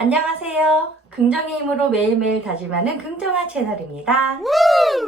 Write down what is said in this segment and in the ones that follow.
안녕하세요. 긍정의 힘으로 매일매일 다짐하는 긍정아 채널입니다.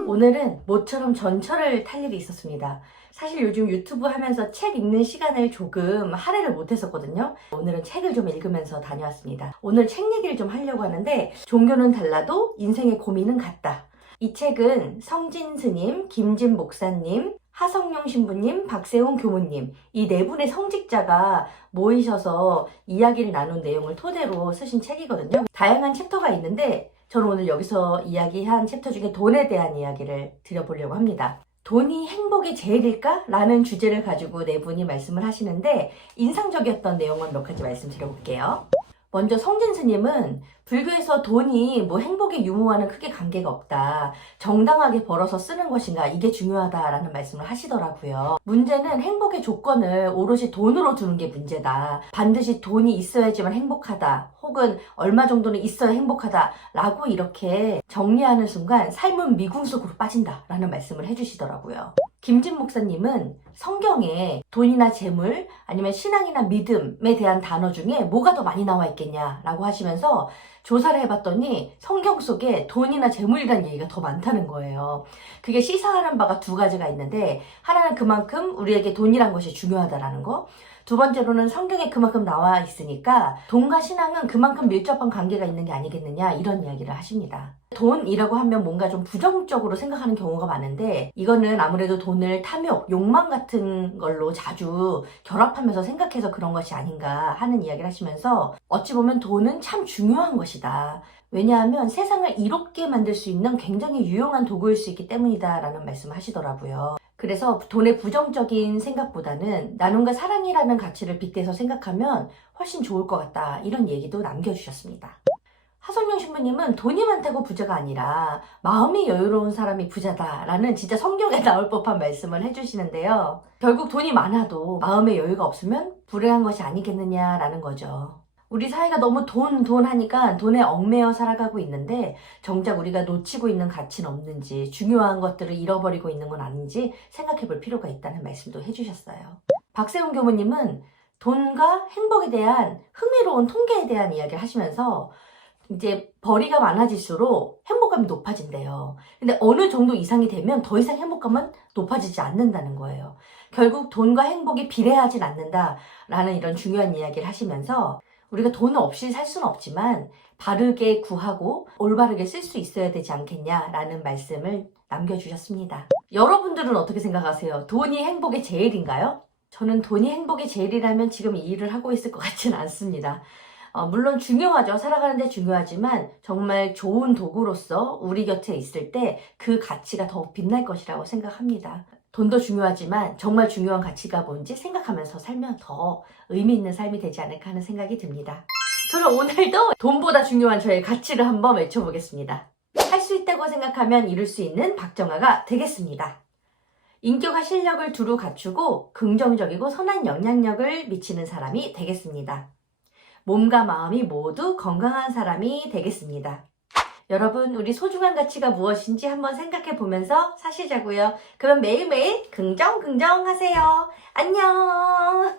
오늘은 모처럼 전철을 탈 일이 있었습니다. 사실 요즘 유튜브 하면서 책 읽는 시간을 조금 할애를 못했었거든요. 오늘은 책을 좀 읽으면서 다녀왔습니다. 오늘 책 얘기를 좀 하려고 하는데, 종교는 달라도 인생의 고민은 같다. 이 책은 성진 스님, 김진 목사님, 하성룡 신부님, 박세훈 교무님, 이 네 분의 성직자가 모이셔서 이야기를 나눈 내용을 토대로 쓰신 책이거든요. 다양한 챕터가 있는데 저는 오늘 여기서 이야기한 챕터 중에 돈에 대한 이야기를 드려보려고 합니다. 돈이 행복의 제일일까? 라는 주제를 가지고 네 분이 말씀을 하시는데, 인상적이었던 내용을 몇 가지 말씀드려볼게요. 먼저 성진 스님은 불교에서 돈이 행복의 유무와는 크게 관계가 없다. 정당하게 벌어서 쓰는 것인가, 이게 중요하다라는 말씀을 하시더라고요. 문제는 행복의 조건을 오롯이 돈으로 두는 게 문제다. 반드시 돈이 있어야지만 행복하다. 혹은 얼마 정도는 있어야 행복하다. 라고 이렇게 정리하는 순간 삶은 미궁 속으로 빠진다라는 말씀을 해주시더라고요. 김진 목사님은 성경에 돈이나 재물 아니면 신앙이나 믿음에 대한 단어 중에 뭐가 더 많이 나와 있겠냐라고 하시면서 조사를 해봤더니 성경 속에 돈이나 재물이라는 얘기가 더 많다는 거예요. 그게 시사하는 바가 두 가지가 있는데, 하나는 그만큼 우리에게 돈이란 것이 중요하다라는 거, 두 번째로는 성경에 그만큼 나와 있으니까 돈과 신앙은 그만큼 밀접한 관계가 있는 게 아니겠느냐, 이런 이야기를 하십니다. 돈이라고 하면 뭔가 좀 부정적으로 생각하는 경우가 많은데, 이거는 아무래도 돈을 탐욕, 욕망 같은 걸로 자주 결합하면서 생각해서 그런 것이 아닌가 하는 이야기를 하시면서, 어찌 보면 돈은 참 중요한 것이다. 왜냐하면 세상을 이롭게 만들 수 있는 굉장히 유용한 도구일 수 있기 때문이다 라는 말씀을 하시더라고요. 그래서 돈의 부정적인 생각보다는 나눔과 사랑이라는 가치를 빗대서 생각하면 훨씬 좋을 것 같다, 이런 얘기도 남겨주셨습니다. 하성룡 신부님은 돈이 많다고 부자가 아니라 마음이 여유로운 사람이 부자다라는 진짜 성경에 나올 법한 말씀을 해주시는데요. 결국 돈이 많아도 마음의 여유가 없으면 불행한 것이 아니겠느냐라는 거죠. 우리 사회가 너무 돈 하니까 돈에 얽매여 살아가고 있는데, 정작 우리가 놓치고 있는 가치는 없는지, 중요한 것들을 잃어버리고 있는 건 아닌지 생각해 볼 필요가 있다는 말씀도 해주셨어요. 박세훈 교무님은 돈과 행복에 대한 흥미로운 통계에 대한 이야기를 하시면서, 이제 벌이가 많아질수록 행복감이 높아진대요. 근데 어느 정도 이상이 되면 더 이상 행복감은 높아지지 않는다는 거예요. 결국 돈과 행복이 비례하진 않는다라는 이런 중요한 이야기를 하시면서, 우리가 돈 없이 살 수는 없지만 바르게 구하고 올바르게 쓸 수 있어야 되지 않겠냐라는 말씀을 남겨주셨습니다. 여러분들은 어떻게 생각하세요? 돈이 행복의 제일인가요? 저는 돈이 행복의 제일이라면 지금 이 일을 하고 있을 것 같지는 않습니다. 물론 중요하죠. 살아가는데 중요하지만 정말 좋은 도구로서 우리 곁에 있을 때 그 가치가 더욱 빛날 것이라고 생각합니다. 돈도 중요하지만 정말 중요한 가치가 뭔지 생각하면서 살면 더 의미 있는 삶이 되지 않을까 하는 생각이 듭니다. 그럼 오늘도 돈보다 중요한 저의 가치를 한번 외쳐보겠습니다. 할 수 있다고 생각하면 이룰 수 있는 박정아가 되겠습니다. 인격과 실력을 두루 갖추고 긍정적이고 선한 영향력을 미치는 사람이 되겠습니다. 몸과 마음이 모두 건강한 사람이 되겠습니다. 여러분, 우리 소중한 가치가 무엇인지 한번 생각해 보면서 사시자고요. 그럼 매일매일 긍정 하세요. 안녕.